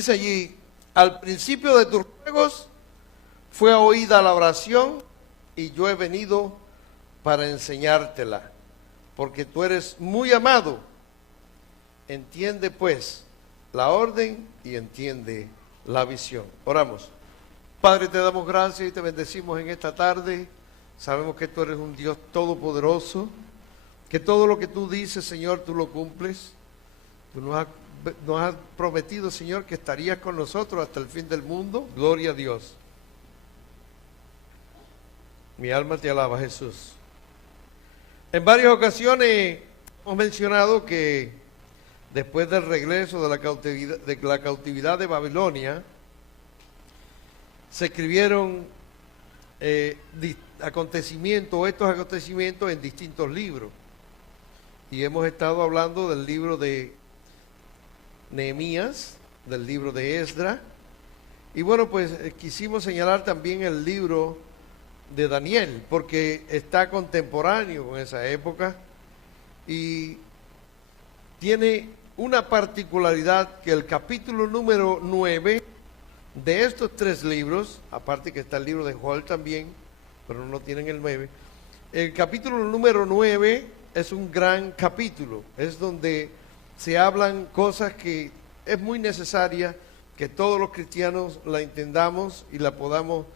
Dice allí, al principio de tus ruegos fue oída la oración y yo he venido para enseñártela, porque tú eres muy amado. Entiende pues la orden y entiende la visión. Oramos. Padre, te damos gracias y te bendecimos en esta tarde. Sabemos que tú eres un Dios todopoderoso, que todo lo que tú dices, Señor, tú lo cumples. Tú nos has prometido, Señor, que estarías con nosotros hasta el fin del mundo. Gloria a Dios. Mi alma te alaba, Jesús. En varias ocasiones hemos mencionado que después del regreso de la cautividad de Babilonia, se escribieron estos acontecimientos en distintos libros. Y hemos estado hablando del libro de Nehemías, del libro de Esdras. Y bueno, pues quisimos señalar también el libro de Daniel, porque está contemporáneo con esa época y tiene una particularidad que el capítulo número 9 de estos tres libros, aparte que está el libro de Joel también, pero no tienen el 9, el capítulo número 9 es un gran capítulo, es donde se hablan cosas que es muy necesaria que todos los cristianos la entendamos y la podamos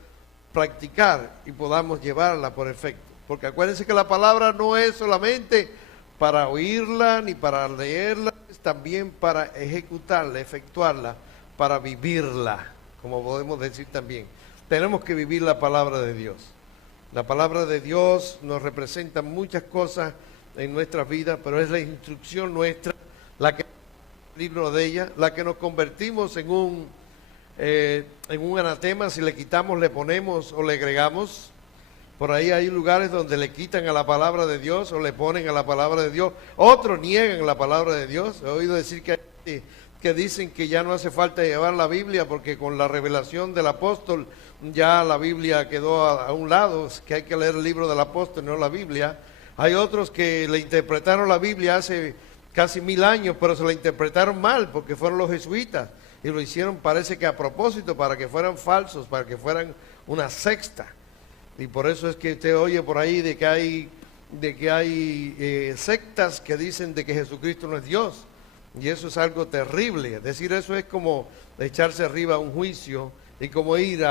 practicar y podamos llevarla por efecto. Porque acuérdense que la palabra no es solamente para oírla ni para leerla, es también para ejecutarla, efectuarla, para vivirla, como podemos decir también. Tenemos que vivir la palabra de Dios. La palabra de Dios nos representa muchas cosas en nuestras vidas, pero es la instrucción nuestra, la que libro de ella, la que nos convertimos en un anatema si le quitamos, le ponemos o le agregamos. Por ahí hay lugares donde le quitan a la palabra de Dios o le ponen a la palabra de Dios. Otros niegan la palabra de Dios. He oído decir que dicen que ya no hace falta llevar la Biblia porque con la revelación del apóstol ya la Biblia quedó a un lado, que hay que leer el libro del apóstol, no la Biblia. Hay otros que le interpretaron la Biblia hace casi 1000 años, pero se la interpretaron mal porque fueron los jesuitas y lo hicieron, parece que a propósito, para que fueran falsos, para que fueran una secta. Y por eso es que usted oye por ahí de que hay sectas que dicen de que Jesucristo no es Dios. Y eso es algo terrible. Decir eso es como echarse arriba a un juicio y como ir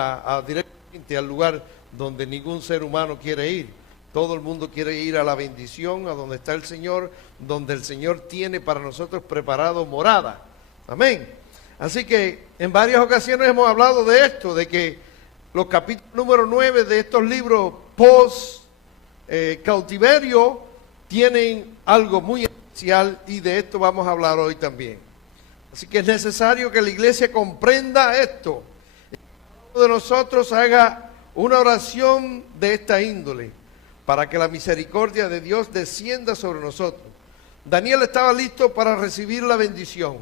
directamente al lugar donde ningún ser humano quiere ir. Todo el mundo quiere ir a la bendición, a donde está el Señor, donde el Señor tiene para nosotros preparado morada. Amén. Así que en varias ocasiones hemos hablado de esto, de que los capítulos número 9 de estos libros post-cautiverio tienen algo muy especial y de esto vamos a hablar hoy también. Así que es necesario que la iglesia comprenda esto. Y que uno de nosotros haga una oración de esta índole para que la misericordia de Dios descienda sobre nosotros. Daniel estaba listo para recibir la bendición,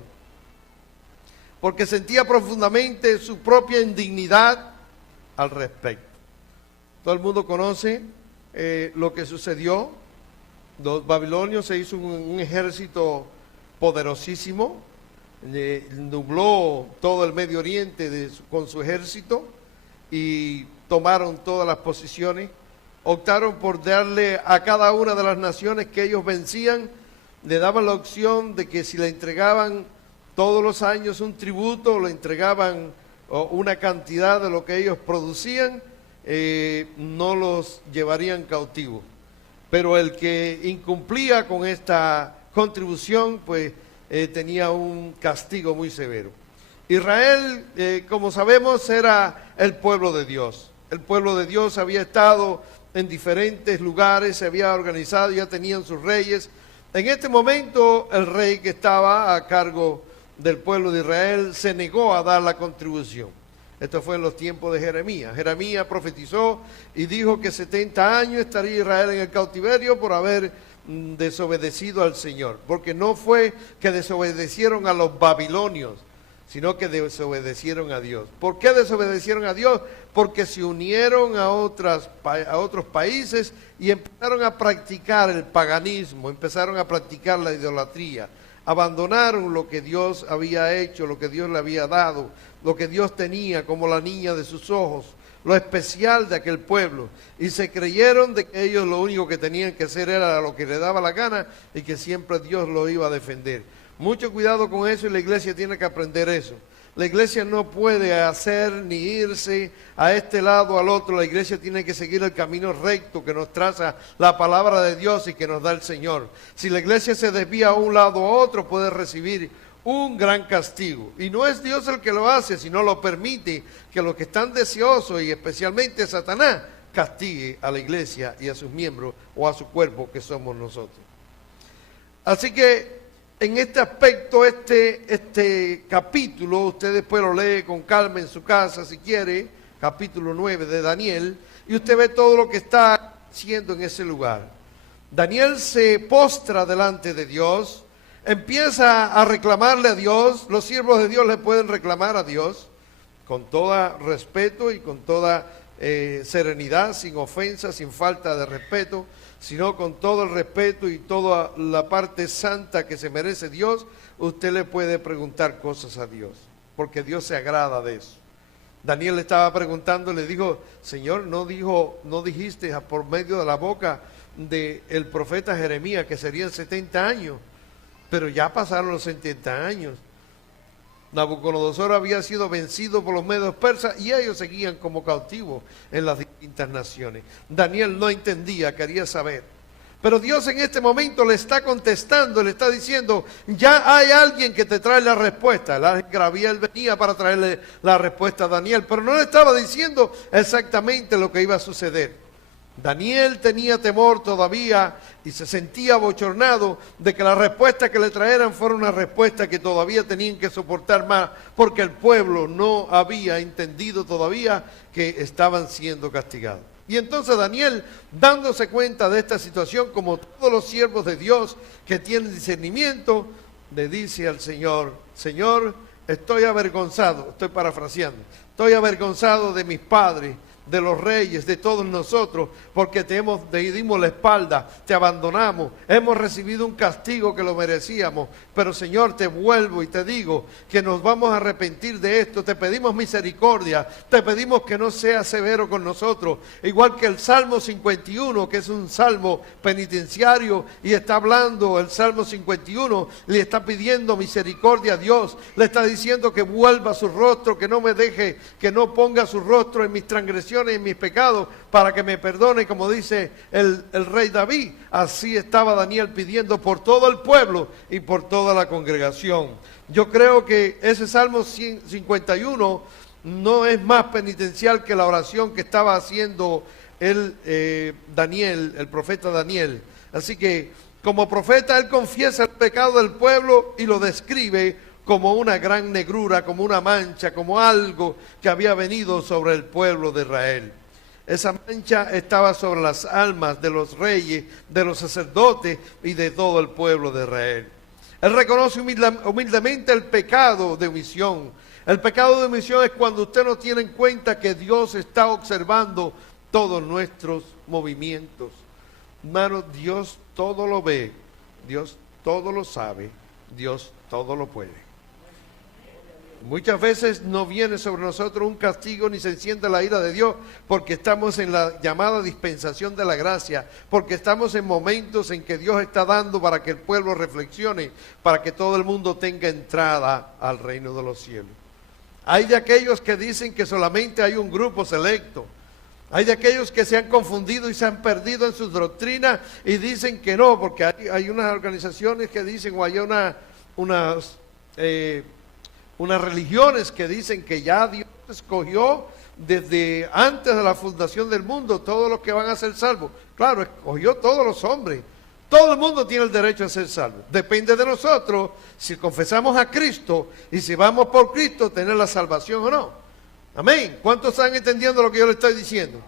porque sentía profundamente su propia indignidad al respecto. Todo el mundo conoce lo que sucedió. Los babilonios se hizo un ejército poderosísimo, nubló todo el Medio Oriente con su ejército y tomaron todas las posiciones. Optaron por darle a cada una de las naciones que ellos vencían, le daban la opción de que si le entregaban todos los años un tributo, le entregaban una cantidad de lo que ellos producían, no los llevarían cautivos. Pero el que incumplía con esta contribución, pues tenía un castigo muy severo. Israel, como sabemos, era el pueblo de Dios. El pueblo de Dios había estado en diferentes lugares, se había organizado, ya tenían sus reyes. En este momento, el rey que estaba a cargo del pueblo de Israel se negó a dar la contribución. Esto fue en los tiempos de Jeremías. Jeremías profetizó y dijo que 70 años estaría Israel en el cautiverio por haber desobedecido al Señor. Porque no fue que desobedecieron a los babilonios, sino que desobedecieron a Dios. ¿Por qué desobedecieron a Dios? Porque se unieron a otros países y empezaron a practicar el paganismo, empezaron a practicar la idolatría, abandonaron lo que Dios había hecho, lo que Dios le había dado, lo que Dios tenía como la niña de sus ojos, lo especial de aquel pueblo, y se creyeron de que ellos lo único que tenían que hacer era lo que les daba la gana y que siempre Dios lo iba a defender. Mucho cuidado con eso, y la iglesia tiene que aprender eso. La iglesia no puede hacer ni irse a este lado o al otro. La iglesia tiene que seguir el camino recto que nos traza la palabra de Dios y que nos da el Señor. Si la iglesia se desvía a un lado o a otro, puede recibir un gran castigo. Y no es Dios el que lo hace, sino lo permite que los que están deseosos, y especialmente Satanás, castigue a la iglesia y a sus miembros o a su cuerpo, que somos nosotros. Así que en este aspecto, este capítulo, usted después lo lee con calma en su casa si quiere, capítulo 9 de Daniel, y usted ve todo lo que está haciendo en ese lugar. Daniel se postra delante de Dios, empieza a reclamarle a Dios. Los siervos de Dios le pueden reclamar a Dios con todo respeto y con toda serenidad, sin ofensa, sin falta de respeto, sino con todo el respeto y toda la parte santa que se merece Dios. Usted le puede preguntar cosas a Dios, porque Dios se agrada de eso. Daniel le estaba preguntando, le dijo: Señor, no dijiste por medio de la boca del profeta Jeremías que serían 70 años, pero ya pasaron los 70 años. Nabucodonosor había sido vencido por los medios persas y ellos seguían como cautivos en las distintas naciones. Daniel no entendía, quería saber. Pero Dios en este momento le está contestando, le está diciendo: ya hay alguien que te trae la respuesta. El ángel Gabriel venía para traerle la respuesta a Daniel, pero no le estaba diciendo exactamente lo que iba a suceder. Daniel tenía temor todavía y se sentía abochornado de que la respuesta que le trajeran fuera una respuesta que todavía tenían que soportar más, porque el pueblo no había entendido todavía que estaban siendo castigados. Y entonces Daniel, dándose cuenta de esta situación, como todos los siervos de Dios que tienen discernimiento, le dice al Señor: Señor, estoy avergonzado, estoy parafraseando, estoy avergonzado de mis padres, de los reyes, de todos nosotros, porque te dimos la espalda, te abandonamos, hemos recibido un castigo que lo merecíamos, pero Señor, te vuelvo y te digo que nos vamos a arrepentir de esto, te pedimos misericordia, te pedimos que no seas severo con nosotros, igual que el Salmo 51, que es un salmo penitenciario, y está hablando el Salmo 51, le está pidiendo misericordia a Dios, le está diciendo que vuelva su rostro, que no me deje, que no ponga su rostro en mis transgresiones, en mis pecados, para que me perdone, como dice el rey David. Así estaba Daniel pidiendo por todo el pueblo y por toda la congregación. Yo creo que ese Salmo 51 no es más penitencial que la oración que estaba haciendo Daniel, el profeta Daniel. Así que como profeta él confiesa el pecado del pueblo y lo describe como una gran negrura, como una mancha, como algo que había venido sobre el pueblo de Israel. Esa mancha estaba sobre las almas de los reyes, de los sacerdotes y de todo el pueblo de Israel. Él reconoce humildemente el pecado de omisión. El pecado de omisión es cuando usted no tiene en cuenta que Dios está observando todos nuestros movimientos. Hermano, Dios todo lo ve, Dios todo lo sabe, Dios todo lo puede. Muchas veces no viene sobre nosotros un castigo ni se enciende la ira de Dios porque estamos en la llamada dispensación de la gracia, porque estamos en momentos en que Dios está dando para que el pueblo reflexione, para que todo el mundo tenga entrada al reino de los cielos. Hay de aquellos que dicen que solamente hay un grupo selecto. Hay de aquellos que se han confundido y se han perdido en sus doctrinas y dicen que no, porque hay unas organizaciones que dicen, o hay unas religiones que dicen que ya Dios escogió desde antes de la fundación del mundo todos los que van a ser salvos. Claro, escogió todos los hombres. Todo el mundo tiene el derecho a ser salvo. Depende de nosotros si confesamos a Cristo y si vamos por Cristo tener la salvación o no. Amén. ¿Cuántos están entendiendo lo que yo le estoy diciendo?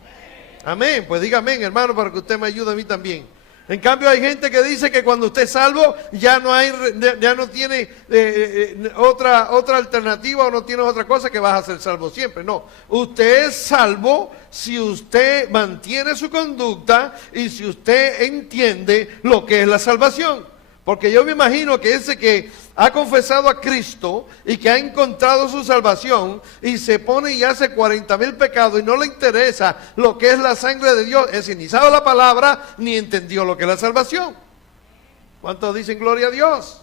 Amén. Pues diga amén, hermano, para que usted me ayude a mí también. En cambio hay gente que dice que cuando usted es salvo ya no tiene otra alternativa o no tiene otra cosa, que vas a ser salvo siempre. No, usted es salvo si usted mantiene su conducta y si usted entiende lo que es la salvación. Porque yo me imagino que ese que ha confesado a Cristo y que ha encontrado su salvación y se pone y hace 40,000 pecados y no le interesa lo que es la sangre de Dios, es decir, ni sabe la palabra ni entendió lo que es la salvación. ¿Cuántos dicen gloria a Dios?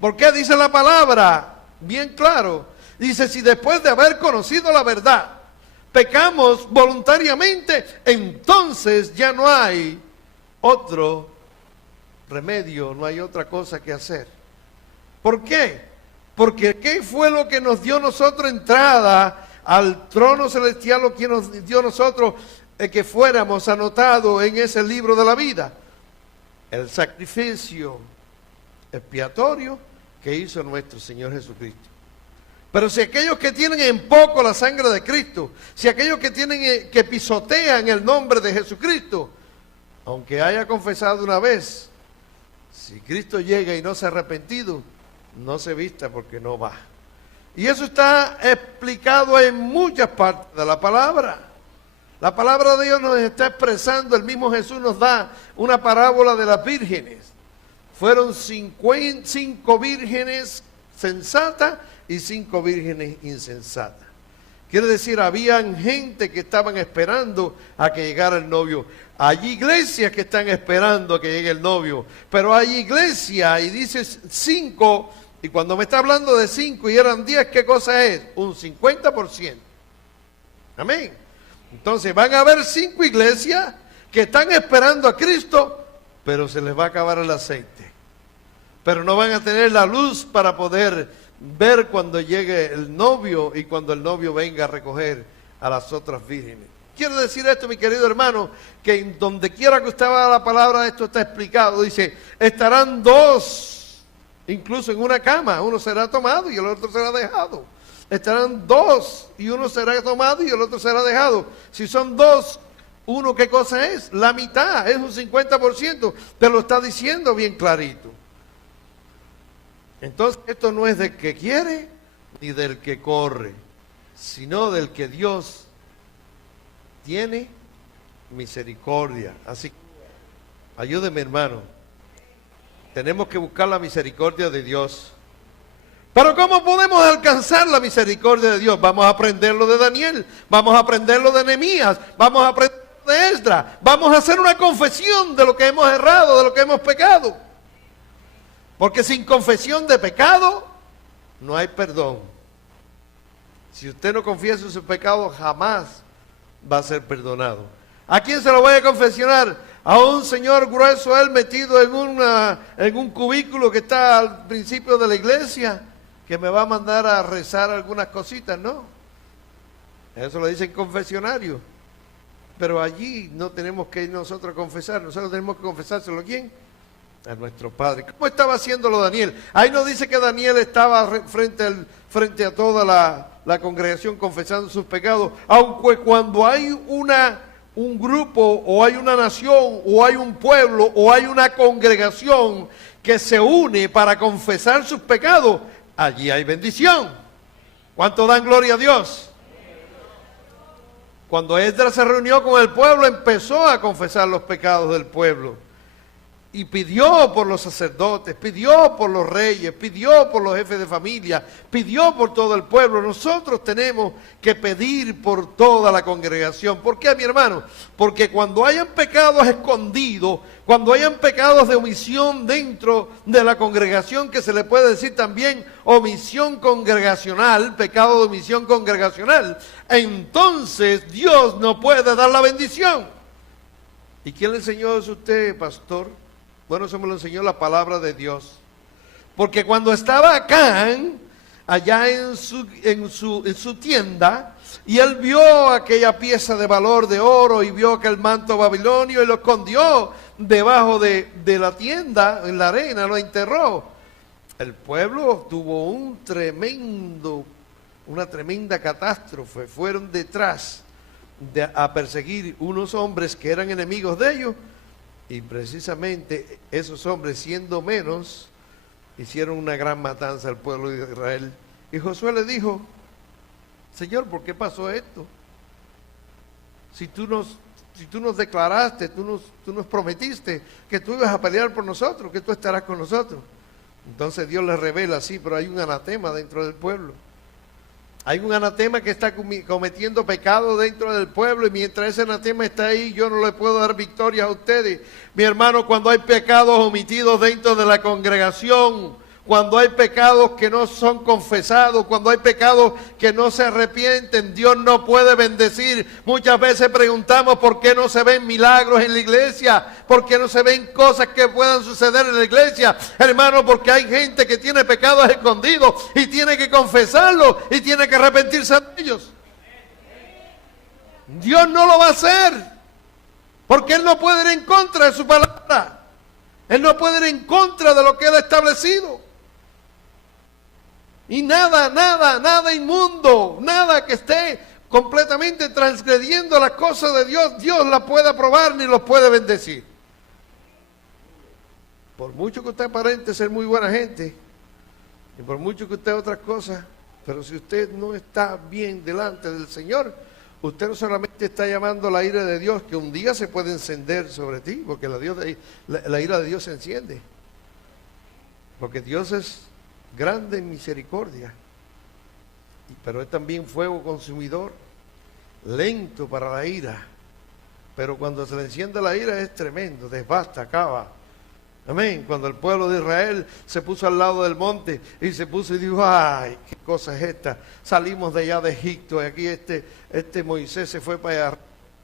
¿Por qué dice la palabra? Bien claro. Dice, si después de haber conocido la verdad, pecamos voluntariamente, entonces ya no hay otro remedio, no hay otra cosa que hacer. ¿Por qué? Porque ¿qué fue lo que nos dio nosotros entrada al trono celestial, o que nos dio nosotros que fuéramos anotados en ese libro de la vida? El sacrificio expiatorio que hizo nuestro Señor Jesucristo. Pero si aquellos que tienen en poco la sangre de Cristo, si aquellos que tienen que pisotean el nombre de Jesucristo, aunque haya confesado una vez, si Cristo llega y no se ha arrepentido, no se vista porque no va. Y eso está explicado en muchas partes de la palabra. La palabra de Dios nos está expresando, el mismo Jesús nos da una parábola de las vírgenes. Fueron 5 vírgenes sensatas y 5 vírgenes insensatas. Quiere decir, habían gente que estaban esperando a que llegara el novio. Hay iglesias que están esperando a que llegue el novio, pero hay iglesias, y dice 5, y cuando me está hablando de 5 y eran 10, ¿qué cosa es? Un 50%. Amén. Entonces van a haber 5 iglesias que están esperando a Cristo, pero se les va a acabar el aceite. Pero no van a tener la luz para poder ver cuando llegue el novio y cuando el novio venga a recoger a las otras vírgenes. Quiero decir esto, mi querido hermano, que en donde quiera que usted vea la palabra, esto está explicado. Dice, estarán 2, incluso en una cama, uno será tomado y el otro será dejado. Estarán 2 y uno será tomado y el otro será dejado. Si son 2, uno, ¿qué cosa es? La mitad, es un 50%, te lo está diciendo bien clarito. Entonces, esto no es del que quiere ni del que corre, sino del que Dios tiene misericordia. Así que, ayúdeme, hermano. Tenemos que buscar la misericordia de Dios. Pero ¿cómo podemos alcanzar la misericordia de Dios? Vamos a aprenderlo de Daniel, vamos a aprenderlo de Nehemías, vamos a aprenderlo de Esdras, vamos a hacer una confesión de lo que hemos errado, de lo que hemos pecado. Porque sin confesión de pecado no hay perdón. Si usted no confiesa su pecado, jamás va a ser perdonado. ¿A quién se lo voy a confesionar? A un señor grueso, él metido en un cubículo que está al principio de la iglesia, que me va a mandar a rezar algunas cositas, ¿no? Eso lo dicen confesionario. Pero allí no tenemos que ir nosotros a confesar, nosotros tenemos que confesárselo ¿a quién? A nuestro Padre. ¿Cómo estaba haciéndolo Daniel? Ahí no dice que Daniel estaba frente a toda la congregación confesando sus pecados, aunque cuando hay un grupo, o hay una nación, o hay un pueblo, o hay una congregación que se une para confesar sus pecados, allí hay bendición. ¿Cuánto dan gloria a Dios? Cuando Esdras se reunió con el pueblo, empezó a confesar los pecados del pueblo. Y pidió por los sacerdotes, pidió por los reyes, pidió por los jefes de familia, pidió por todo el pueblo. Nosotros tenemos que pedir por toda la congregación. ¿Por qué, mi hermano? Porque cuando hayan pecados escondidos, cuando hayan pecados de omisión dentro de la congregación, que se le puede decir también omisión congregacional, pecado de omisión congregacional, entonces Dios no puede dar la bendición. ¿Y quién le enseñó eso a usted, pastor? Bueno, eso me lo enseñó la palabra de Dios. Porque cuando estaba Acán, allá en su tienda, y él vio aquella pieza de valor de oro, y vio aquel manto babilonio, y lo escondió debajo de la tienda, en la arena, lo enterró. El pueblo tuvo una tremenda catástrofe. Fueron detrás a perseguir unos hombres que eran enemigos de ellos, y precisamente esos hombres, siendo menos, hicieron una gran matanza al pueblo de Israel. Y Josué le dijo, Señor, ¿por qué pasó esto? Si tú si tú nos declaraste, tú nos prometiste que tú ibas a pelear por nosotros, que tú estarás con nosotros. Entonces Dios les revela, sí, pero hay un anatema dentro del pueblo. Hay un anatema que está cometiendo pecado dentro del pueblo, y mientras ese anatema está ahí, yo no le puedo dar victoria a ustedes. Mi hermano, cuando hay pecados omitidos dentro de la congregación, cuando hay pecados que no son confesados, cuando hay pecados que no se arrepienten, Dios no puede bendecir. Muchas veces preguntamos por qué no se ven milagros en la iglesia, por qué no se ven cosas que puedan suceder en la iglesia. Hermano, porque hay gente que tiene pecados escondidos y tiene que confesarlos y tiene que arrepentirse de ellos. Dios no lo va a hacer, porque Él no puede ir en contra de su palabra. Él no puede ir en contra de lo que Él ha establecido. Y nada inmundo, nada que esté completamente transgrediendo las cosas de Dios, Dios la puede aprobar ni los puede bendecir. Por mucho que usted aparente ser muy buena gente, y por mucho que usted otras cosas, pero si usted no está bien delante del Señor, usted no solamente está llamando la ira de Dios, que un día se puede encender sobre ti, porque la ira de Dios se enciende. Porque Dios es grande en misericordia, pero es también fuego consumidor, lento para la ira, pero cuando se le enciende la ira es tremendo, desbasta, acaba. Amén. Cuando el pueblo de Israel se puso al lado del monte y se puso y dijo, ay, qué cosa es esta, salimos de allá de Egipto, y aquí este Moisés se fue para allá,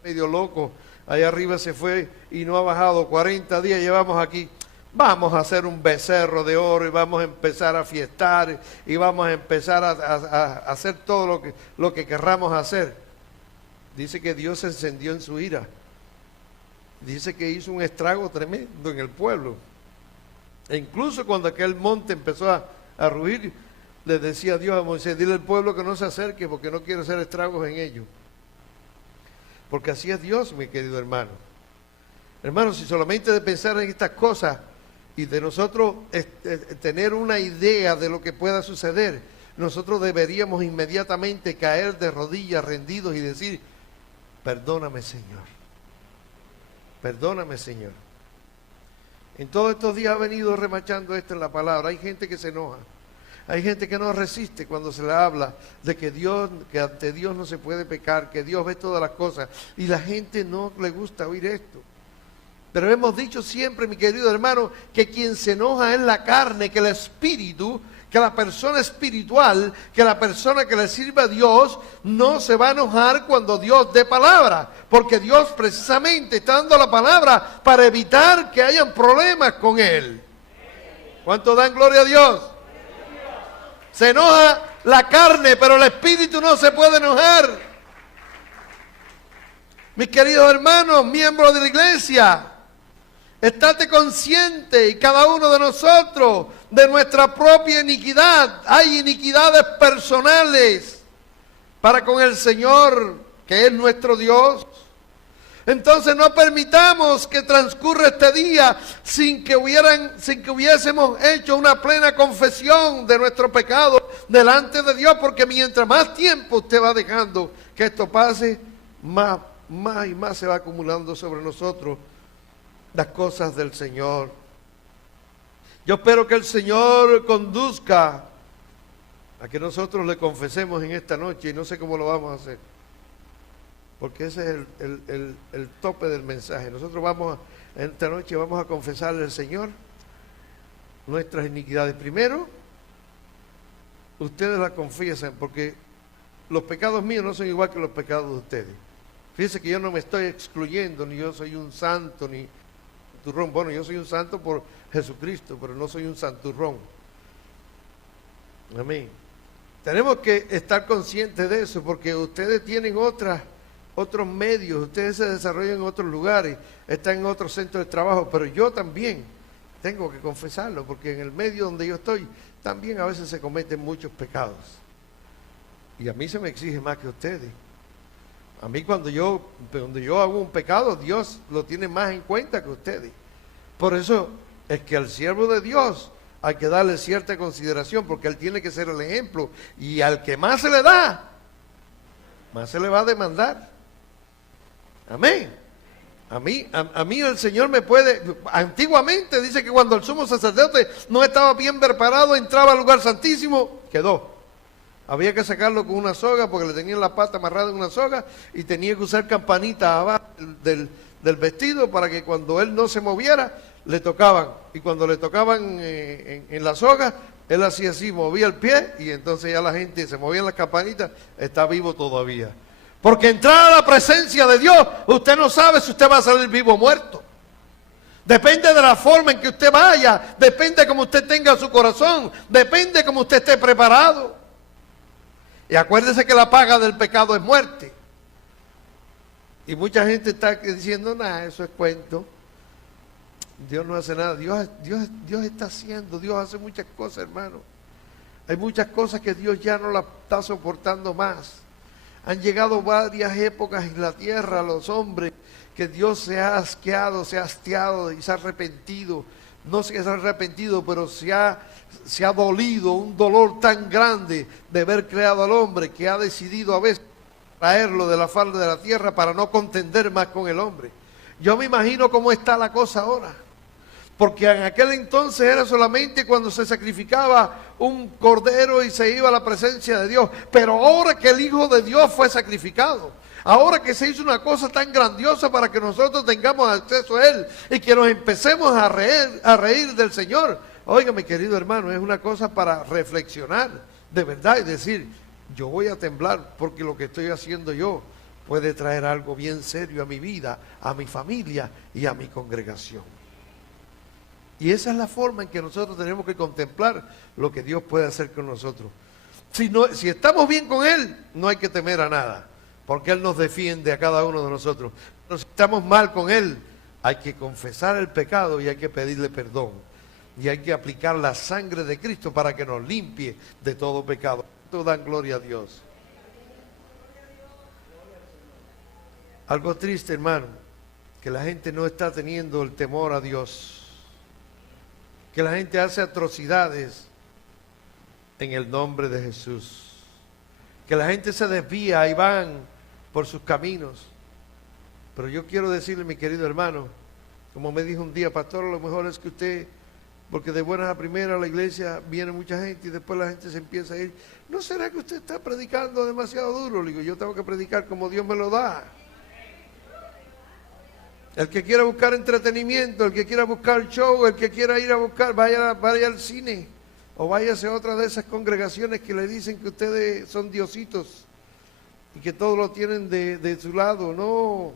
medio loco, allá arriba se fue y no ha bajado, 40 días llevamos aquí. Vamos a hacer un becerro de oro y vamos a empezar a fiestar y vamos a empezar a hacer todo lo que querramos hacer. Dice que Dios se encendió en su ira. Dice que hizo un estrago tremendo en el pueblo. E incluso cuando aquel monte empezó a rugir, le decía Dios a Moisés, dile al pueblo que no se acerque porque no quiero hacer estragos en ellos. Porque así es Dios, mi querido hermano. Hermano, si solamente de pensar en estas cosas y de nosotros tener una idea de lo que pueda suceder, nosotros deberíamos inmediatamente caer de rodillas rendidos y decir, perdóname Señor, perdóname Señor. En todos estos días ha venido remachando esto en la palabra. Hay gente que se enoja, hay gente que no resiste cuando se le habla de que ante Dios no se puede pecar, que Dios ve todas las cosas, y la gente no le gusta oír esto. Pero hemos dicho siempre, mi querido hermano, que quien se enoja es la carne, que el espíritu, que la persona espiritual, que la persona que le sirve a Dios, no se va a enojar cuando Dios dé palabra. Porque Dios precisamente está dando la palabra para evitar que hayan problemas con Él. ¿Cuánto dan gloria a Dios? Se enoja la carne, pero el espíritu no se puede enojar. Mis queridos hermanos, miembros de la iglesia, estate consciente, y cada uno de nosotros, de nuestra propia iniquidad. Hay iniquidades personales para con el Señor, que es nuestro Dios. Entonces no permitamos que transcurra este día sin que hubiésemos hecho una plena confesión de nuestro pecado delante de Dios, porque mientras más tiempo usted va dejando que esto pase, más y más se va acumulando sobre nosotros las cosas del Señor. Yo espero que el Señor conduzca a que nosotros le confesemos en esta noche, y no sé cómo lo vamos a hacer, porque ese es el tope del mensaje. Nosotros en esta noche vamos a confesarle al Señor nuestras iniquidades. Primero, ustedes las confiesan, porque los pecados míos no son igual que los pecados de ustedes. Fíjense que yo no me estoy excluyendo, ni yo soy un santo, ni santurrón. Bueno, yo soy un santo por Jesucristo, pero no soy un santurrón. Amén. Tenemos que estar conscientes de eso, porque ustedes tienen otros medios, ustedes se desarrollan en otros lugares, están en otros centros de trabajo, pero yo también tengo que confesarlo, porque en el medio donde yo estoy, también a veces se cometen muchos pecados. Y a mí se me exige más que a ustedes. A mí cuando yo hago un pecado, Dios lo tiene más en cuenta que ustedes. Por eso es que al siervo de Dios hay que darle cierta consideración, porque él tiene que ser el ejemplo. Y al que más se le da, más se le va a demandar. Amén. A mí el Señor me puede... Antiguamente dice que cuando el sumo sacerdote no estaba bien preparado, entraba al lugar santísimo, quedó. Había que sacarlo con una soga porque le tenían la pata amarrada en una soga y tenía que usar campanitas abajo del vestido para que cuando él no se moviera, le tocaban. Y cuando le tocaban en la soga, él hacía así, movía el pie y entonces ya la gente se movía en las campanitas, está vivo todavía. Porque entrar a la presencia de Dios, usted no sabe si usted va a salir vivo o muerto. Depende de la forma en que usted vaya, depende de cómo usted tenga su corazón, depende de cómo usted esté preparado. Y acuérdese que la paga del pecado es muerte. Y mucha gente está diciendo, nada, eso es cuento. Dios no hace nada. Dios está haciendo, Dios hace muchas cosas, hermano. Hay muchas cosas que Dios ya no las está soportando más. Han llegado varias épocas en la tierra, los hombres, que Dios se ha asqueado, se ha hastiado y se ha arrepentido. No se ha arrepentido, pero se ha dolido, un dolor tan grande de haber creado al hombre que ha decidido a veces traerlo de la falda de la tierra para no contender más con el hombre. Yo me imagino cómo está la cosa ahora. Porque en aquel entonces era solamente cuando se sacrificaba un cordero y se iba a la presencia de Dios. Pero ahora que el Hijo de Dios fue sacrificado, ahora que se hizo una cosa tan grandiosa para que nosotros tengamos acceso a Él y que nos empecemos a reír del Señor. Oiga, mi querido hermano, es una cosa para reflexionar de verdad y decir, yo voy a temblar porque lo que estoy haciendo yo puede traer algo bien serio a mi vida, a mi familia y a mi congregación. Y esa es la forma en que nosotros tenemos que contemplar lo que Dios puede hacer con nosotros. Si estamos bien con Él, no hay que temer a nada, porque Él nos defiende a cada uno de nosotros. Pero si estamos mal con Él, hay que confesar el pecado y hay que pedirle perdón. Y hay que aplicar la sangre de Cristo para que nos limpie de todo pecado. Todos dan gloria a Dios. Algo triste, hermano, que la gente no está teniendo el temor a Dios. Que la gente hace atrocidades en el nombre de Jesús. Que la gente se desvía y van por sus caminos. Pero yo quiero decirle, mi querido hermano, como me dijo un día, pastor, a lo mejor es que usted, porque de buenas a primeras a la iglesia viene mucha gente y después la gente se empieza a ir. ¿No será que usted está predicando demasiado duro? Le digo, yo tengo que predicar como Dios me lo da. El que quiera buscar entretenimiento, el que quiera buscar show, el que quiera ir a buscar, vaya al cine o váyase a otra de esas congregaciones que le dicen que ustedes son diositos y que todo lo tienen de su lado. No,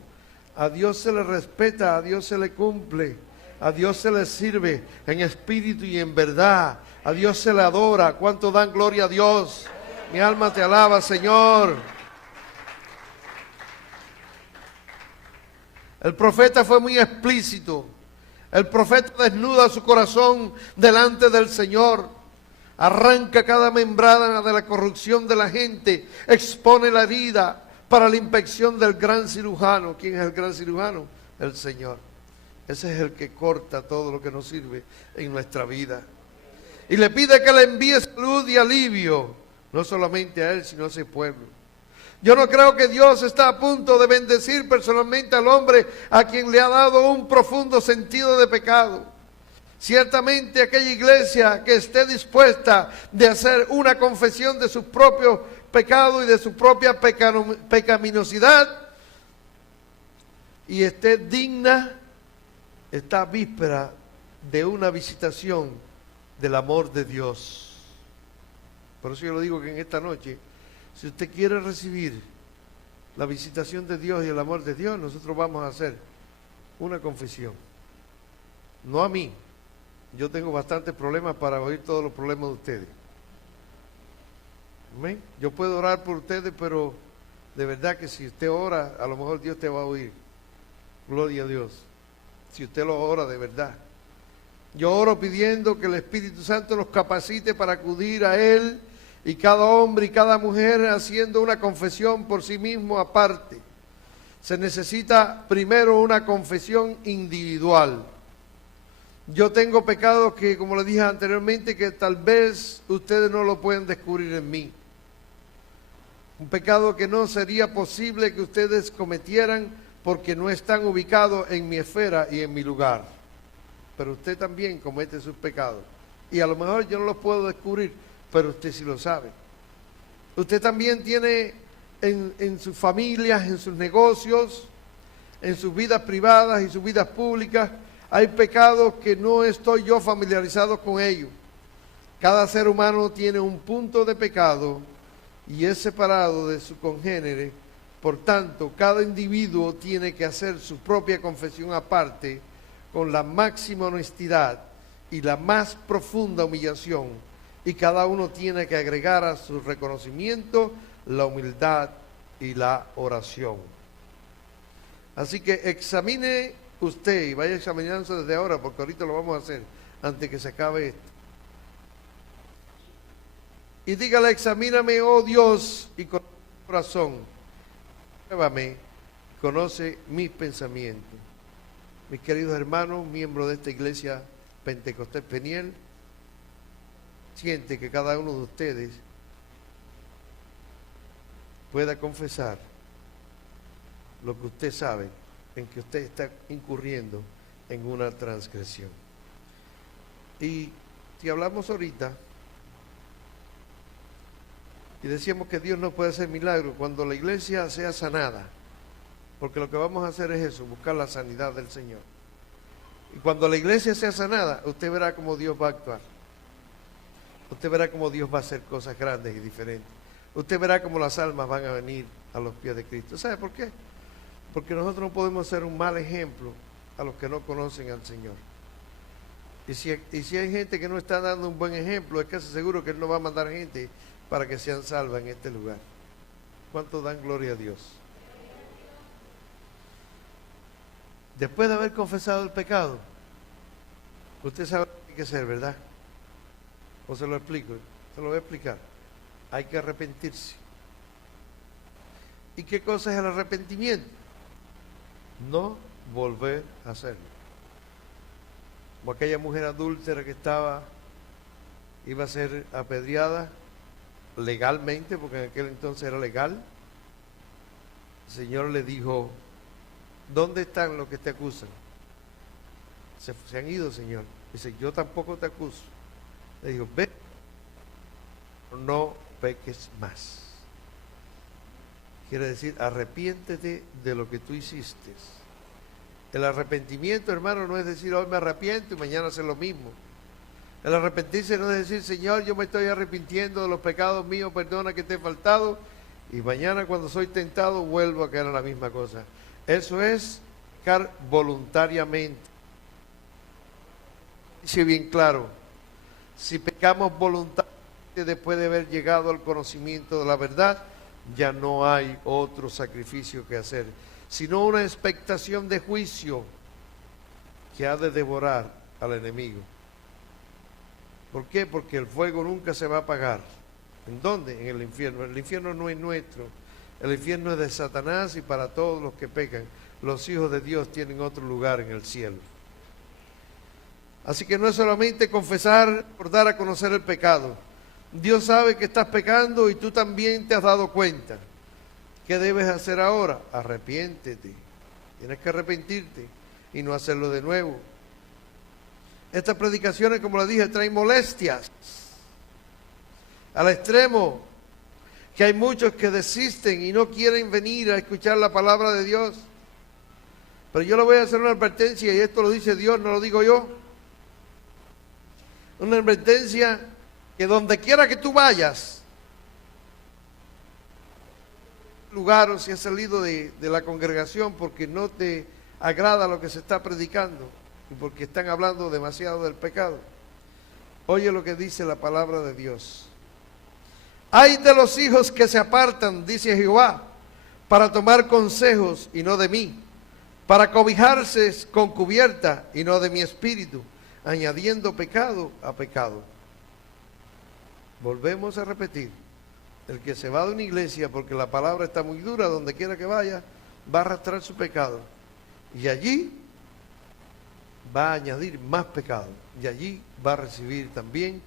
a Dios se le respeta, a Dios se le cumple, a Dios se le sirve en espíritu y en verdad, a Dios se le adora. ¿Cuánto dan gloria a Dios? Mi alma te alaba, Señor. El profeta fue muy explícito. El profeta desnuda su corazón delante del Señor. Arranca cada membrana de la corrupción de la gente. Expone la herida para la inspección del gran cirujano. ¿Quién es el gran cirujano? El Señor. Ese es el que corta todo lo que nos sirve en nuestra vida. Y le pide que le envíe salud y alivio. No solamente a él, sino a ese pueblo. Yo no creo que Dios está a punto de bendecir personalmente al hombre a quien le ha dado un profundo sentido de pecado. Ciertamente aquella iglesia que esté dispuesta de hacer una confesión de su propio pecado y de su propia pecaminosidad y esté digna, está víspera de una visitación del amor de Dios. Por eso yo lo digo que en esta noche, si usted quiere recibir la visitación de Dios y el amor de Dios, nosotros vamos a hacer una confesión. No a mí. Yo tengo bastantes problemas para oír todos los problemas de ustedes. ¿Amén? Yo puedo orar por ustedes, pero de verdad que si usted ora, a lo mejor Dios te va a oír. Gloria a Dios. Si usted lo ora de verdad. Yo oro pidiendo que el Espíritu Santo nos capacite para acudir a Él, y cada hombre y cada mujer haciendo una confesión por sí mismo aparte. Se necesita primero una confesión individual. Yo tengo pecados que, como le dije anteriormente, que tal vez ustedes no lo pueden descubrir en mí. Un pecado que no sería posible que ustedes cometieran porque no están ubicados en mi esfera y en mi lugar. Pero usted también comete sus pecados. Y a lo mejor yo no los puedo descubrir, pero usted sí lo sabe. Usted también tiene en sus familias, en sus negocios, en sus vidas privadas y sus vidas públicas, hay pecados que no estoy yo familiarizado con ellos. Cada ser humano tiene un punto de pecado y es separado de su congénere. Por tanto, cada individuo tiene que hacer su propia confesión aparte, con la máxima honestidad y la más profunda humillación, y cada uno tiene que agregar a su reconocimiento la humildad y la oración. Así que examine usted y vaya examinándose desde ahora, porque ahorita lo vamos a hacer antes que se acabe esto. Y dígale: examíname, oh Dios, y con mi corazón, pruébame, conoce mis pensamientos. Mis queridos hermanos, miembros de esta iglesia Pentecostés Peniel, siente que cada uno de ustedes pueda confesar lo que usted sabe, en que usted está incurriendo en una transgresión. Y si hablamos ahorita y decíamos que Dios no puede hacer milagros cuando la iglesia sea sanada, porque lo que vamos a hacer es eso, buscar la sanidad del Señor. Y cuando la iglesia sea sanada, usted verá cómo Dios va a actuar. Usted verá cómo Dios va a hacer cosas grandes y diferentes. Usted verá cómo las almas van a venir a los pies de Cristo. ¿Sabe por qué? Porque nosotros no podemos ser un mal ejemplo a los que no conocen al Señor. Y si hay gente que no está dando un buen ejemplo, es casi seguro que Él no va a mandar gente para que sean salvas en este lugar. ¿Cuánto dan gloria a Dios? Después de haber confesado el pecado, usted sabe lo que hay que hacer, ¿verdad? ¿O se lo explico? Se lo voy a explicar. Hay que arrepentirse. ¿Y qué cosa es el arrepentimiento? No volver a hacerlo. Como aquella mujer adúltera que iba a ser apedreada legalmente, porque en aquel entonces era legal. El Señor le dijo: ¿dónde están los que te acusan? Se han ido, Señor. Dice: yo tampoco te acuso. Le dijo: ve, no peques más. Quiere decir, arrepiéntete de lo que tú hiciste. El arrepentimiento, hermano, no es decir: hoy me arrepiento y mañana hacer lo mismo. El arrepentirse no es decir: Señor, yo me estoy arrepintiendo de los pecados míos, perdona que te he faltado, y mañana cuando soy tentado vuelvo a caer en la misma cosa. Eso es pecar voluntariamente. Dice bien claro: si pecamos voluntariamente después de haber llegado al conocimiento de la verdad, ya no hay otro sacrificio que hacer, sino una expectación de juicio que ha de devorar al enemigo. ¿Por qué? Porque el fuego nunca se va a apagar. ¿En dónde? En el infierno. El infierno no es nuestro. El infierno es de Satanás y para todos los que pecan. Los hijos de Dios tienen otro lugar en el cielo. Así que no es solamente confesar por dar a conocer el pecado. Dios sabe que estás pecando y tú también te has dado cuenta. ¿Qué debes hacer ahora? Arrepiéntete. Tienes que arrepentirte y no hacerlo de nuevo. Estas predicaciones, como les dije, traen molestias. Al extremo que hay muchos que desisten y no quieren venir a escuchar la palabra de Dios. Pero yo le voy a hacer una advertencia, y esto lo dice Dios, no lo digo yo. Una advertencia que donde quiera que tú vayas, lugar o si has salido de la congregación porque no te agrada lo que se está predicando y porque están hablando demasiado del pecado, oye lo que dice la palabra de Dios. Ay de los hijos que se apartan, dice Jehová, para tomar consejos y no de mí, para cobijarse con cubierta y no de mi espíritu, añadiendo pecado a pecado. Volvemos a repetir: el que se va de una iglesia porque la palabra está muy dura, donde quiera que vaya, va a arrastrar su pecado. Y allí va a añadir más pecado. Y allí va a recibir también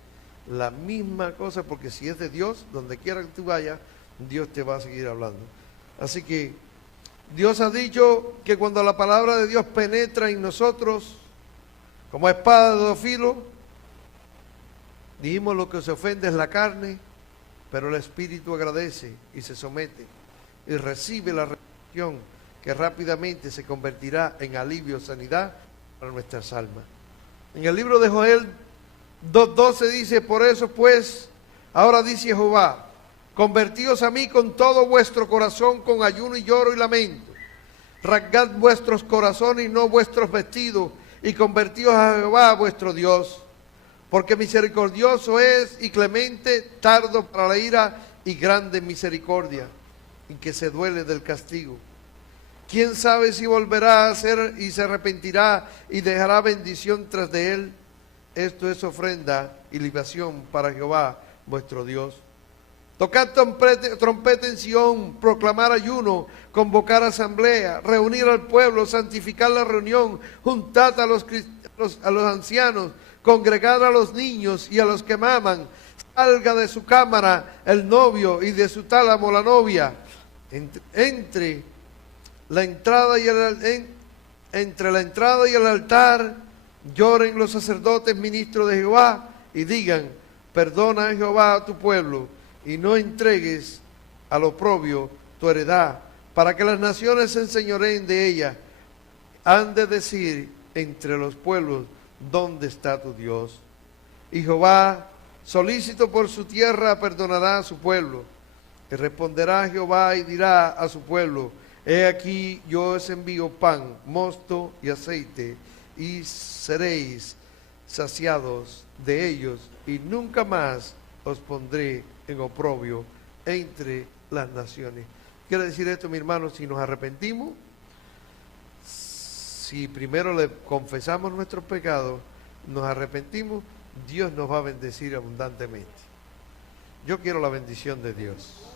la misma cosa, porque si es de Dios, donde quiera que tú vayas, Dios te va a seguir hablando. Así que Dios ha dicho que cuando la palabra de Dios penetra en nosotros, como espada de dos filos, dijimos lo que se ofende es la carne, pero el Espíritu agradece y se somete y recibe la redención que rápidamente se convertirá en alivio, sanidad para nuestras almas. En el libro de Joel 2:12 dice, por eso pues, ahora dice Jehová, convertíos a mí con todo vuestro corazón, con ayuno y lloro y lamento. Rasgad vuestros corazones y no vuestros vestidos, y convertíos a Jehová vuestro Dios. Porque misericordioso es y clemente, tardo para la ira y grande en misericordia, y que se duele del castigo. ¿Quién sabe si volverá a hacer y se arrepentirá y dejará bendición tras de él? Esto es ofrenda y libación para Jehová vuestro Dios. Tocad trompeta en Sión, proclamar ayuno, convocar asamblea, reunir al pueblo, santificar la reunión, juntad a los ancianos, congregad a los niños y a los que maman. Salga de su cámara el novio y de su tálamo la novia. Entre la entrada y el altar lloren los sacerdotes ministros de Jehová y digan, perdona a Jehová a tu pueblo y no entregues al oprobio tu heredad, para que las naciones se enseñoreen de ella. Han de decir entre los pueblos, ¿dónde está tu Dios? Y Jehová, solícito por su tierra, perdonará a su pueblo. Y responderá Jehová y dirá a su pueblo, he aquí yo os envío pan, mosto y aceite, y seréis saciados de ellos, y nunca más os pondré en oprobio entre las naciones. Quiere decir esto, mi hermano, si nos arrepentimos, si primero le confesamos nuestros pecados, nos arrepentimos, Dios nos va a bendecir abundantemente. Yo quiero la bendición de Dios.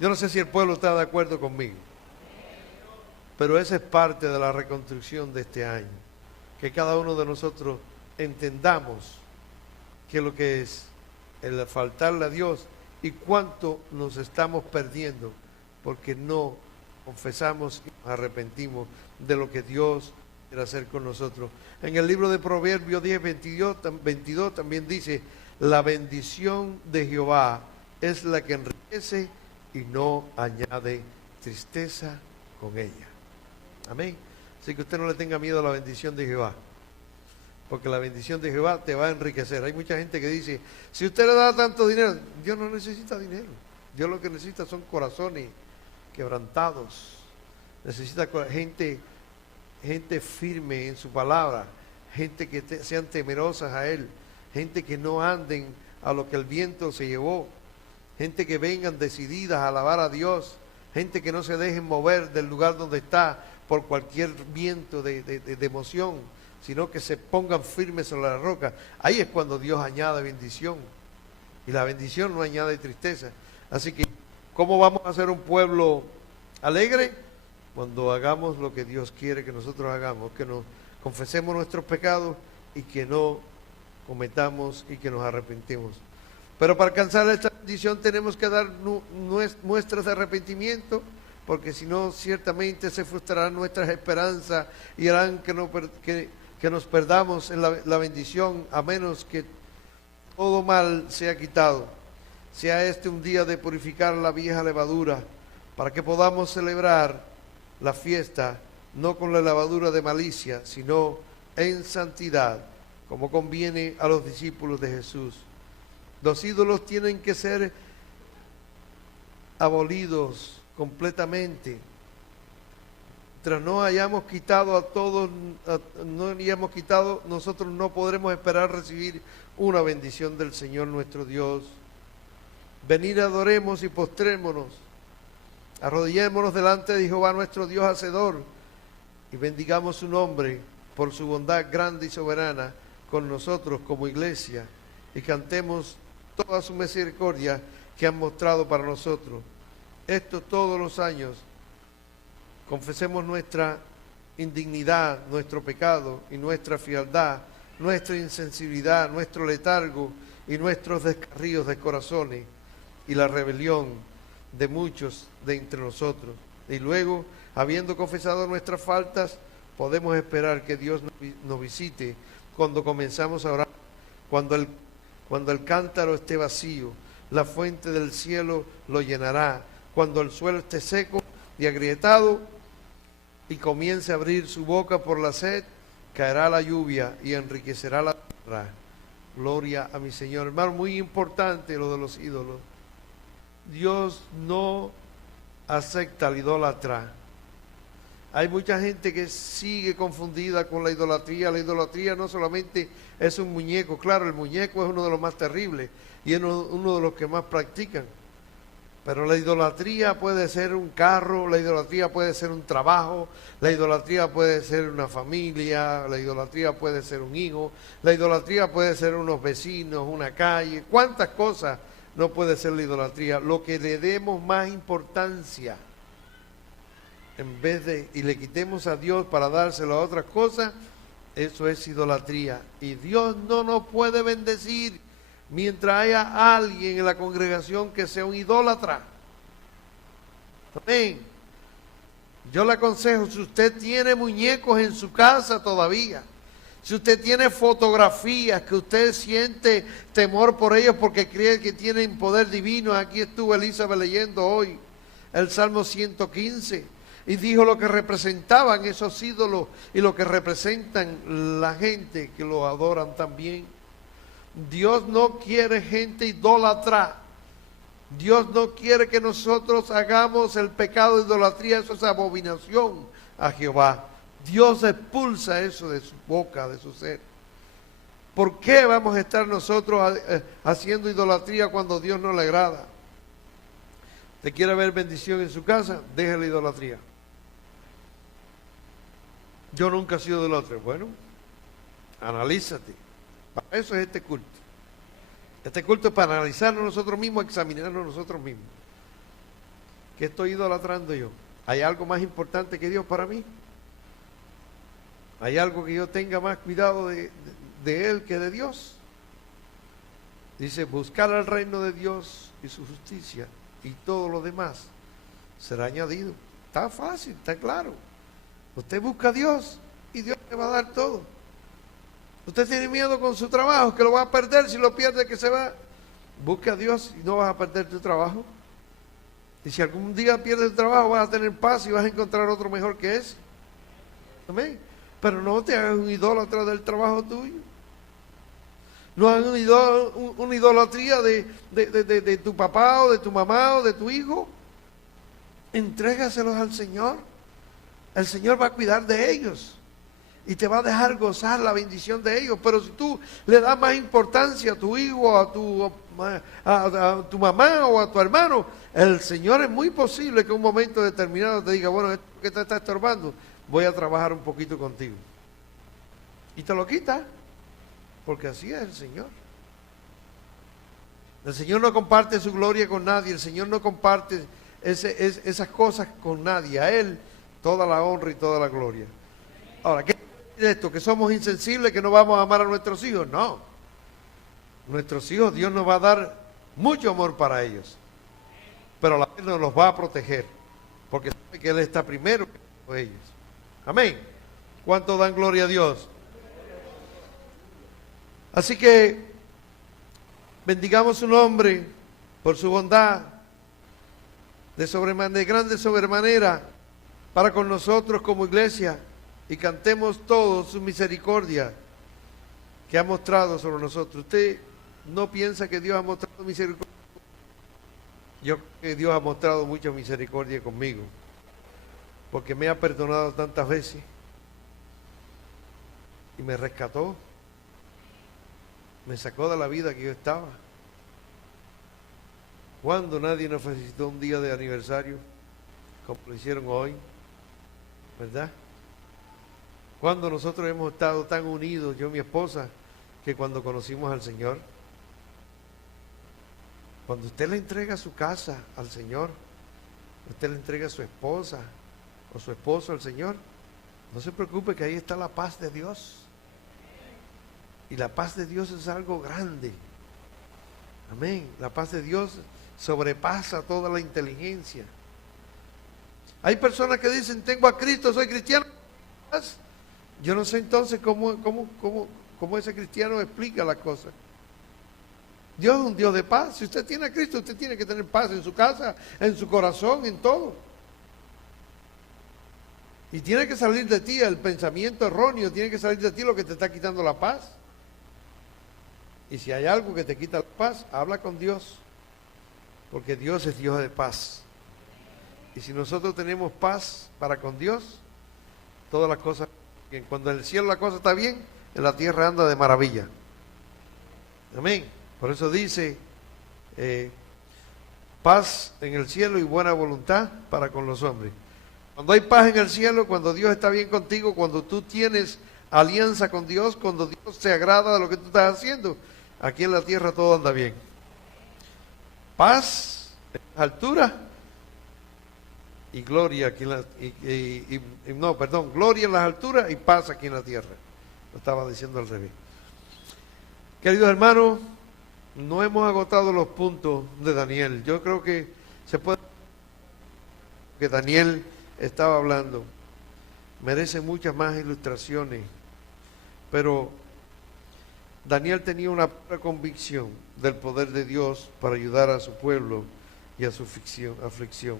Yo no sé si el pueblo está de acuerdo conmigo, pero esa es parte de la reconstrucción de este año. Que cada uno de nosotros entendamos qué es lo que es el faltarle a Dios y cuánto nos estamos perdiendo porque no confesamos y nos arrepentimos de lo que Dios quiere hacer con nosotros. En el libro de Proverbios 10:22 también dice, la bendición de Jehová es la que enriquece y no añade tristeza con ella. Amén. Así que usted no le tenga miedo a la bendición de Jehová, porque la bendición de Jehová te va a enriquecer. Hay mucha gente que dice, si usted le da tanto dinero, Dios no necesita dinero. Dios lo que necesita son corazones quebrantados. Necesita gente firme en su palabra, gente que sean temerosas a Él, gente que no anden a lo que el viento se llevó, gente que vengan decididas a alabar a Dios, gente que no se dejen mover del lugar donde está por cualquier viento de emoción, sino que se pongan firmes sobre la roca. Ahí es cuando Dios añade bendición, y la bendición no añade tristeza. Así que, ¿cómo vamos a ser un pueblo alegre? Cuando hagamos lo que Dios quiere que nosotros hagamos, que nos confesemos nuestros pecados y que no cometamos y que nos arrepentimos. Pero para alcanzar esta bendición tenemos que dar muestras de arrepentimiento, porque si no, ciertamente se frustrarán nuestras esperanzas y harán que nos perdamos en la bendición, a menos que todo mal sea quitado. Sea este un día de purificar la vieja levadura, para que podamos celebrar la fiesta no con la levadura de malicia, sino en santidad, como conviene a los discípulos de Jesús. Los ídolos tienen que ser abolidos completamente. Mientras no hayamos quitado a todos, nosotros no podremos esperar recibir una bendición del Señor nuestro Dios. Venid, adoremos y postrémonos, arrodillémonos delante de Jehová nuestro Dios Hacedor, y bendigamos su nombre por su bondad grande y soberana con nosotros como iglesia, y cantemos toda su misericordia que han mostrado para nosotros. Esto todos los años. Confesemos nuestra indignidad, nuestro pecado y nuestra frialdad, nuestra insensibilidad, nuestro letargo y nuestros descarríos de corazones y la rebelión de muchos de entre nosotros. Y luego habiendo confesado nuestras faltas, podemos esperar que Dios nos visite cuando comenzamos a orar, cuando el cántaro esté vacío, la fuente del cielo lo llenará, cuando el suelo esté seco y agrietado y comience a abrir su boca por la sed, caerá la lluvia y enriquecerá la tierra. Gloria a mi Señor. Hermano, muy importante lo de los ídolos. Dios no acepta al idólatra. Hay mucha gente que sigue confundida con la idolatría. La idolatría no solamente es un muñeco. Claro, el muñeco es uno de los más terribles y es uno de los que más practican. Pero la idolatría puede ser un carro, la idolatría puede ser un trabajo, la idolatría puede ser una familia, la idolatría puede ser un hijo, la idolatría puede ser unos vecinos, una calle. ¿Cuántas cosas no puede ser la idolatría? Lo que le demos más importancia y le quitemos a Dios para dárselo a otras cosas, eso es idolatría. Y Dios no nos puede bendecir mientras haya alguien en la congregación que sea un idólatra. Amén. Yo le aconsejo, si usted tiene muñecos en su casa todavía, si usted tiene fotografías que usted siente temor por ellos porque cree que tienen poder divino, aquí estuvo Elizabeth leyendo hoy el Salmo 115 y dijo lo que representaban esos ídolos y lo que representan la gente que los adoran también. Dios no quiere gente idólatra. Dios no quiere que nosotros hagamos el pecado de idolatría. Eso es abominación a Jehová. Dios expulsa eso de su boca, de su ser. ¿Por qué vamos a estar nosotros haciendo idolatría cuando Dios no le agrada? ¿Te quiere ver bendición en su casa? Deje la idolatría. Yo nunca he sido idólatra. Bueno, analízate. Para eso es este culto. Este culto es para analizarnos nosotros mismos, examinarnos nosotros mismos. ¿Qué estoy idolatrando yo? ¿Hay algo más importante que Dios para mí? ¿Hay algo que yo tenga más cuidado de Él que de Dios? Dice, buscar el reino de Dios y su justicia y todo lo demás será añadido. Está fácil, está claro. Usted busca a Dios y Dios le va a dar todo. Usted tiene miedo con su trabajo, que lo va a perder, si lo pierde que se va. Busque a Dios y no vas a perder tu trabajo. Y si algún día pierdes el trabajo, vas a tener paz y vas a encontrar otro mejor que ese. Amén. Pero no te hagas un idólatra del trabajo tuyo. No hagas una idolatría de tu papá o de tu mamá o de tu hijo. Entrégaselos al Señor. El Señor va a cuidar de ellos y te va a dejar gozar la bendición de ellos. Pero si tú le das más importancia a tu hijo, a tu mamá o a tu hermano, el Señor es muy posible que en un momento determinado te diga, bueno, esto que te está estorbando, voy a trabajar un poquito contigo. Y te lo quita, porque así es el Señor. El Señor no comparte su gloria con nadie, el Señor no comparte esas cosas con nadie. A Él toda la honra y toda la gloria. Ahora, ¿qué es esto? ¿Que somos insensibles, que no vamos a amar a nuestros hijos? No. Nuestros hijos, Dios nos va a dar mucho amor para ellos. Pero a la vez nos los va a proteger, porque sabe que Él está primero que ellos. Amén. ¿Cuánto dan gloria a Dios? Así que bendigamos su nombre por su bondad de grande sobremanera para con nosotros como iglesia, y cantemos todos su misericordia que ha mostrado sobre nosotros. ¿Usted no piensa que Dios ha mostrado misericordia? Yo creo que Dios ha mostrado mucha misericordia conmigo, porque me ha perdonado tantas veces y me rescató, me sacó de la vida que yo estaba. Cuando nadie nos felicitó un día de aniversario como lo hicieron hoy, ¿verdad? Cuando nosotros hemos estado tan unidos, yo y mi esposa, que cuando conocimos al Señor, cuando usted le entrega su casa al Señor, usted le entrega a su esposa o su esposo al Señor, no se preocupe, que ahí está la paz de Dios. Y la paz de Dios es algo grande. Amén. La paz de Dios sobrepasa toda la inteligencia. Hay personas que dicen, tengo a Cristo, soy cristiano. Yo no sé entonces cómo ese cristiano explica las cosas. Dios es un Dios de paz. Si usted tiene a Cristo, usted tiene que tener paz en su casa, en su corazón, en todo. Y tiene que salir de ti el pensamiento erróneo, tiene que salir de ti lo que te está quitando la paz. Y si hay algo que te quita la paz, habla con Dios, porque Dios es Dios de paz. Y si nosotros tenemos paz para con Dios, todas las cosas, cuando en el cielo la cosa está bien, en la tierra anda de maravilla. Amén. Por eso dice, paz en el cielo y buena voluntad para con los hombres. Cuando hay paz en el cielo, cuando Dios está bien contigo, cuando tú tienes alianza con Dios, cuando Dios se agrada de lo que tú estás haciendo, aquí en la tierra todo anda bien. Paz en las alturas y gloria aquí en la, gloria en las alturas y paz aquí en la tierra. Lo estaba diciendo al revés. Queridos hermanos, no hemos agotado los puntos de Daniel. Yo creo que se puede, que Daniel estaba hablando, merece muchas más ilustraciones, pero Daniel tenía una convicción del poder de Dios para ayudar a su pueblo y a su aflicción.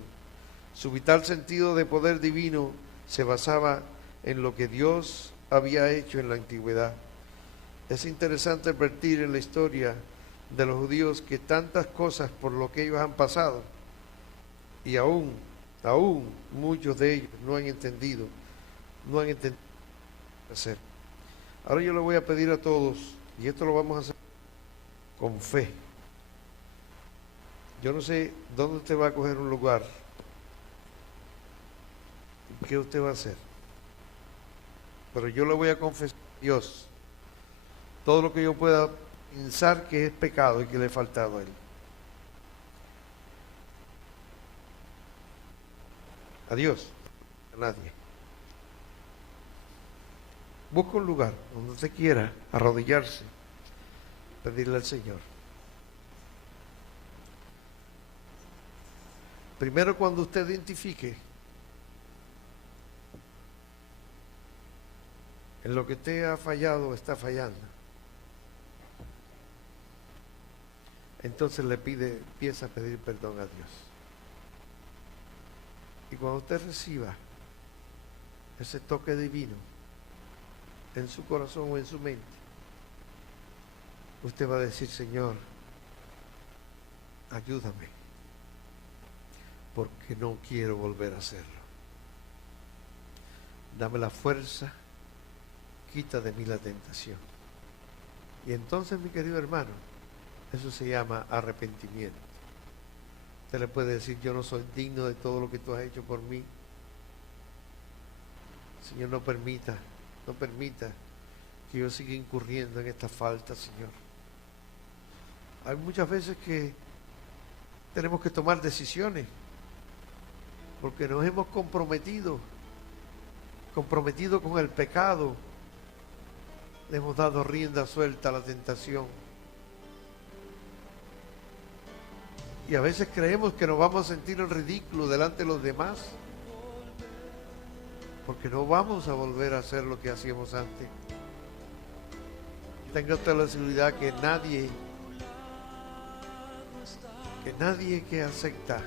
Su vital sentido de poder divino se basaba en lo que Dios había hecho en la antigüedad. Es interesante advertir en la historia de los judíos que tantas cosas por lo que ellos han pasado y aún muchos de ellos no han entendido qué hacer. Ahora yo le voy a pedir a todos, y esto lo vamos a hacer con fe. Yo no sé dónde usted va a coger un lugar, qué usted va a hacer, pero yo le voy a confesar a Dios todo lo que yo pueda pensar que es pecado y que le he faltado a Él. A Dios, a nadie. Busca un lugar donde usted quiera arrodillarse, pedirle al Señor. Primero, cuando usted identifique en lo que usted ha fallado o está fallando, entonces empieza a pedir perdón a Dios. Y cuando usted reciba ese toque divino en su corazón o en su mente, usted va a decir, Señor, ayúdame, porque no quiero volver a hacerlo. Dame la fuerza, quita de mí la tentación. Y entonces, mi querido hermano, eso se llama arrepentimiento. Usted le puede decir, yo no soy digno de todo lo que tú has hecho por mí. Señor, no permita que yo siga incurriendo en esta falta, Señor. Hay muchas veces que tenemos que tomar decisiones porque nos hemos comprometido con el pecado. Le hemos dado rienda suelta a la tentación. Y a veces creemos que nos vamos a sentir en ridículo delante de los demás, porque no vamos a volver a hacer lo que hacíamos antes. Tenga usted la seguridad que nadie que acepta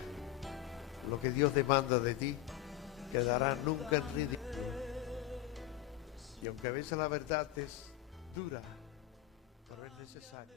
lo que Dios demanda de ti quedará nunca en ridículo. Y aunque a veces la verdad es dura, pero es necesaria.